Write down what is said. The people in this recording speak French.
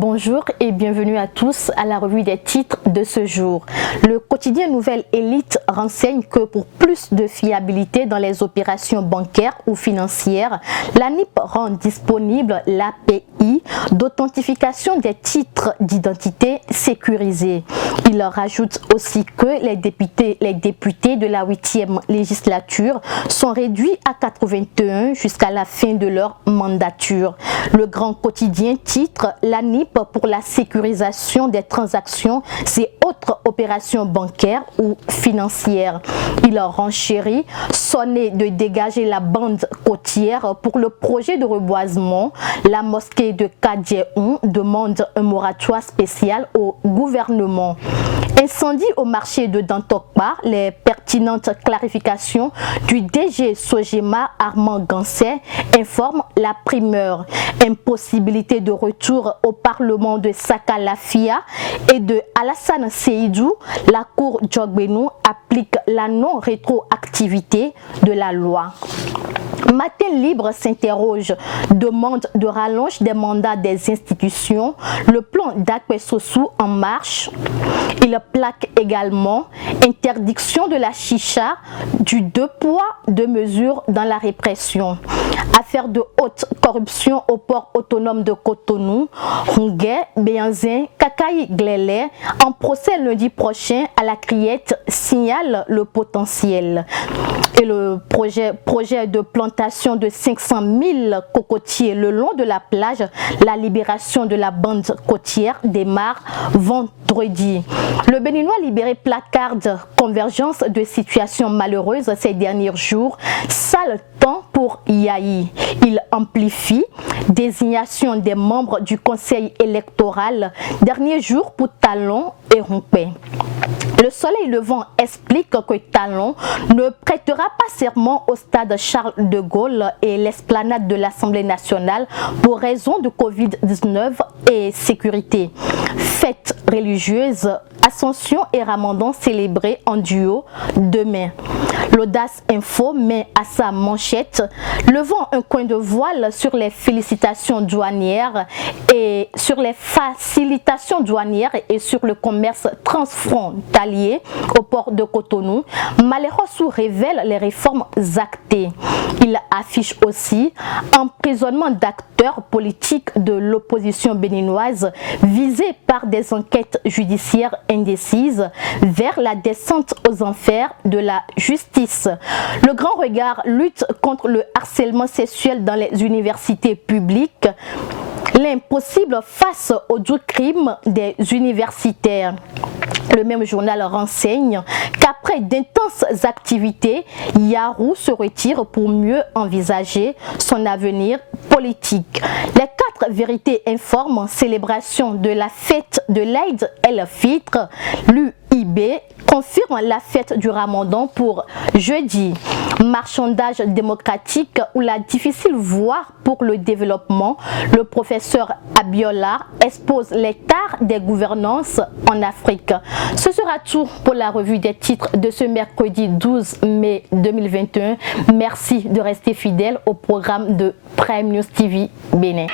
Bonjour et bienvenue à tous à la revue des titres de ce jour. Le quotidien Nouvelle Élite renseigne que pour plus de fiabilité dans les opérations bancaires ou financières, l'ANIP rend disponible l'API d'authentification des titres d'identité sécurisés. Il rajoute aussi que les députés de la 8e législature sont réduits à 81 jusqu'à la fin de leur mandature. Le grand quotidien titre l'ANIP pour la sécurisation des transactions et autres opérations bancaires ou financières. Il renchérit, sonné de dégager la bande côtière pour le projet de reboisement. La mosquée de Kadjehoun demande un moratoire spécial au gouvernement. Incendie au marché de Dantokpa, les pertinentes clarifications du DG Sogema Armand Gansset informent la primeur. Impossibilité de retour au Parlement de Saka Lafia et de Alassane Seydou, la Cour Djogbenou applique la non-rétroactivité de la loi. Matin Libre s'interroge, demande de rallonge des mandats des institutions, le plan d'Akwe-Sossou en marche. Il plaque également interdiction de la chicha, du 2 poids, 2 mesures dans la répression. Affaire de haute corruption au port autonome de Cotonou, Hongé, Béanzin, Kakaï Glélé, en procès lundi prochain à la Criette, signale le potentiel. Et le projet de plantation de 500 000 cocotiers le long de la plage, la libération de la bande côtière démarre vendredi. Le Béninois libéré placarde convergence de situations malheureuses ces derniers jours, sale temps pour Yahi. Il amplifie désignation des membres du conseil électoral, dernier jour pour Talon et Rompé. Le Soleil Levant explique que Talon ne prêtera pas serment au stade Charles de Gaulle et l'esplanade de l'Assemblée nationale pour raison de Covid-19 et sécurité. Fête religieuse, Ascension et Ramadan célébrés en duo demain. L'Audace Info met à sa manchette, levant un coin de voile sur les félicitations douanières et sur les facilitations douanières et sur le commerce transfrontalier au port de Cotonou. Malerossou révèle les réformes actées. Il affiche aussi emprisonnement d'acteurs politiques de l'opposition béninoise visés par des enquêtes judiciaires indécises vers la descente aux enfers de la justice. Le Grand Regard lutte contre le harcèlement sexuel dans les universités publiques. L'impossible face au doux crime des universitaires. Le même journal renseigne qu'après d'intenses activités, Yarou se retire pour mieux envisager son avenir politique. Les 4 vérités informent célébration de la fête de l'Aïd el-Fitr. L'UIB confirme la fête du Ramadan pour jeudi. Marchandage démocratique ou la difficile voie pour le développement, le professeur Abiola expose les tares des gouvernances en Afrique. Ce sera tout pour la revue des titres de ce mercredi 12 mai 2021. Merci de rester fidèle au programme de Prime News TV Bénin.